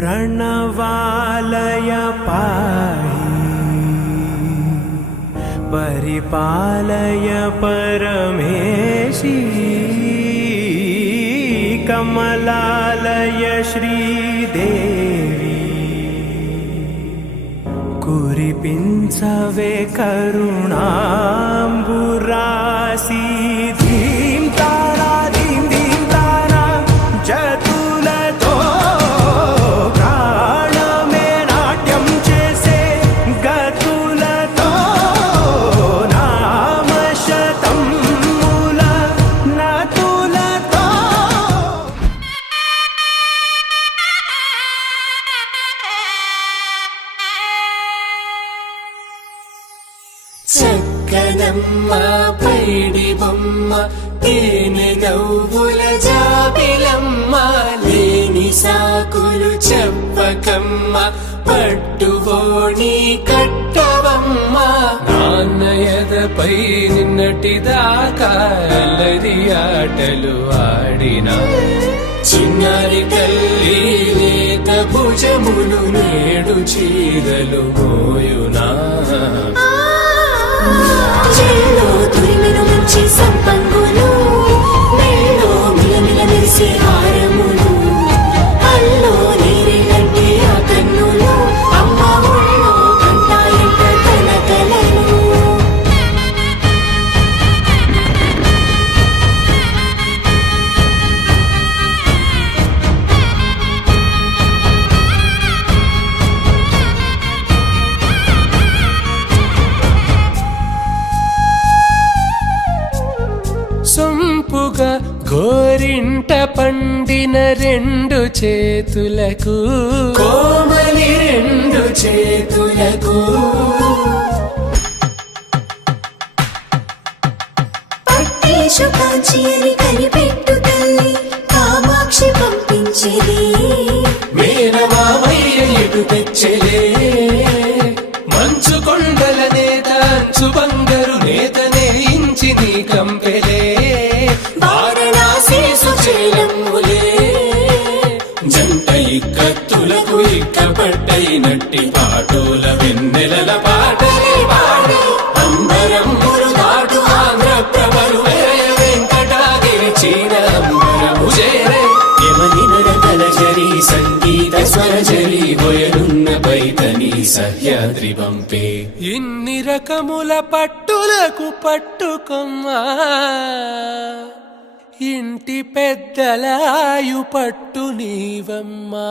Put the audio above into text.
प्रणवालय पाहि परिपालय परमेशी कमलालय श्रीदेवी कुरिपिंचवे करुणांबुरासी धीम तारा धीम धीम तारा जतुलतो प्राणमे नाट्यं चेसे गतुलतो नाम शतं मूल नतुलतो చక్కనమ్మ పైడి బొమ్మ తేనె నవ్వుల జాబిలమ్మ లేని సాకులు చెప్పకమ్మ పట్టువోణి కట్టవమ్మ నాన్నయదపై నిన్నటిదాకా అల్లరి ఆటలు ఆడినా చిన్నారి తల్లి లేత భుజములు నేడు చీరలు మోయునా చెల్లో తురిమెను మంచి సంపంగులు మెల్లో మిలమిల మెరిసే హారములు అల్లో నీరిలంటే ఆ కన్నులు అమ్మ ఒళ్ళో కంటాయంట తన కలలు సొంపుగా గోరింట పండిన రెండు చేతులకు కోమలి రెండు చేతులకు పట్టేశు కాంచి అని కనిపెట్టు తల్లి కామాక్షి పంపించేది మేనమామయ్య ఎటు తెచ్చలే మంచు కొండల నేత అంచు బంగారు నేత నేయించి నీ కంపెలే వారణాసి సుచేలమ్ములే జంట ఇక్కత్తులకు ఇక్కపట్టైనట్టి పాటోల వెన్నెలల పాటలే పాడే అంబరమ్ములు దాటు ఆంధ్ర ప్రభలు వెంకటాగిరి చీన అంబరము చేరే యమని నడకల జరి సంగీత స్వరజరి హొయలున్న పైతని సహ్యాద్రి పంపే ఇన్ని రకముల పట్టులకు పట్టుకొమ్మా ఇంటి పెద్దలాయు పట్టు నీవమ్మా.